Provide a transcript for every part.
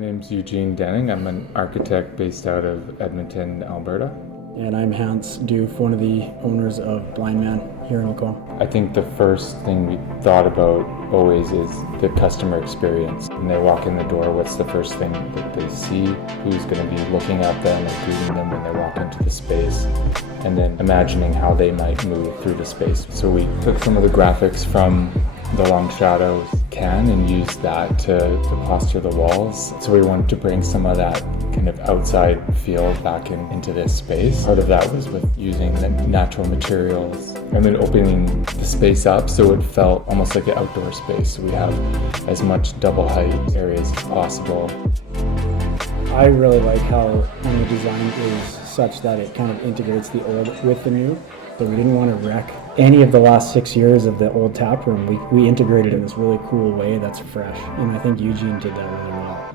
name's Eugene Denning. I'm an architect based out of Edmonton, Alberta. And I'm Hans Doof, one of the owners of Blind Man here in Lacombe. I think the first thing we thought about always is the customer experience. When they walk in the door, what's the first thing that they see? Who's going to be looking at them or greeting them when they walk into the space? And then imagining how they might move through the space. So we took some of the graphics from the Long Shadows can and used that to posture the walls. So we wanted to bring some of that kind of outside feel back into this space. Part of that was with using the natural materials and then opening the space up so it felt almost like an outdoor space. So we have as much double height areas as possible. I really like how the design is such that it kind of integrates the old with the new. So we didn't want to wreck any of the last 6 years of the old taproom. We integrated it in this really cool way that's fresh. And I think Eugene did that really well.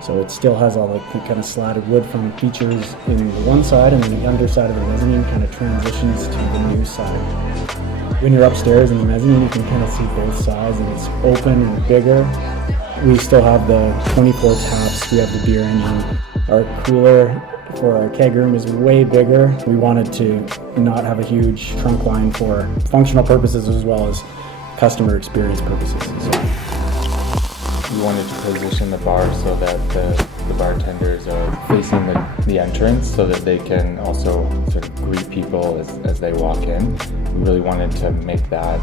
So it still has all the kind of slatted wood from features in the one side, and then the underside of the mezzanine kind of transitions to the new side. When you're upstairs in the mezzanine, you can kind of see both sides, and it's open and bigger. We still have the 24 taps, we have the beer engine. Our cooler for our keg room is way bigger. We wanted to not have a huge trunk line for functional purposes as well as customer experience purposes. So we wanted to position the bar so that the bartenders are facing the entrance so that they can also sort of greet people as they walk in. We really wanted to make that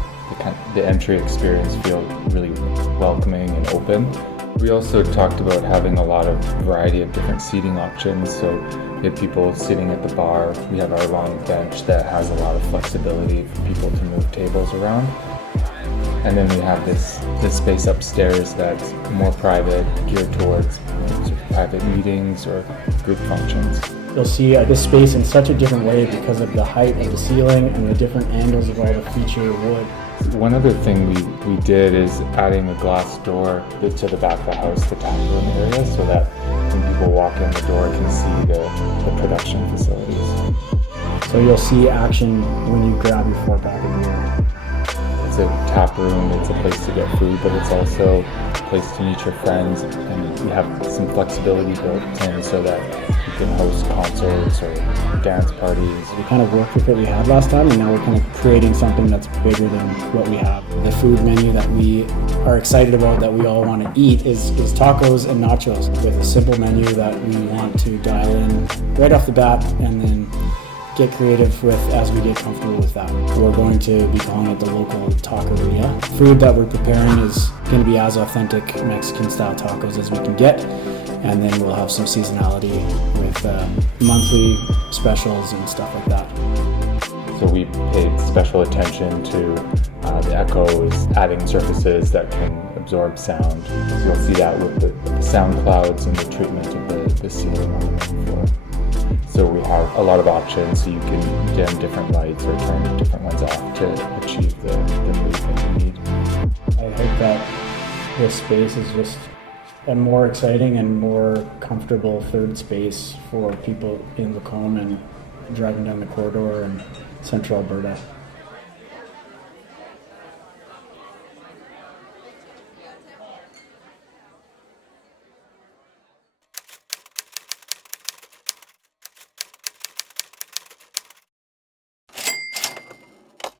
the entry experience feel really welcoming and open. We also talked about having a lot of variety of different seating options. So we have people sitting at the bar. We have our long bench that has a lot of flexibility for people to move tables around. And then we have this space upstairs that's more private, geared towards sort of private meetings or group functions. You'll see this space in such a different way because of the height of the ceiling and the different angles of all the feature wood. One other thing we did is adding a glass door to the back of the house, the tap room area, so that when people walk in the door can see the production facilities. So you'll see action when you grab your 4-pack of beer. It's a tap room, it's a place to get food, but it's also a place to meet your friends, and we have some flexibility built in so that you can host concerts or dance parties. We kind of worked with what we had last time, and now we're kind of creating something that's bigger than what we have. The food menu that we are excited about, that we all want to eat, is tacos and nachos, with a simple menu that we want to dial in right off the bat and then get creative with as we get comfortable with that. We're going to be calling it the local taqueria. Food that we're preparing is going to be as authentic Mexican style tacos as we can get, and then we'll have some seasonality with monthly specials and stuff like that. So we paid special attention to the echoes, adding surfaces that can absorb sound. So you'll see that with the sound clouds and the treatment of the ceiling on the main floor. So we have a lot of options, so you can dim different lights or turn different ones off to achieve the mood that you need. I hope that this space is just a more exciting and more comfortable third space for people in Lacombe and driving down the corridor in central Alberta.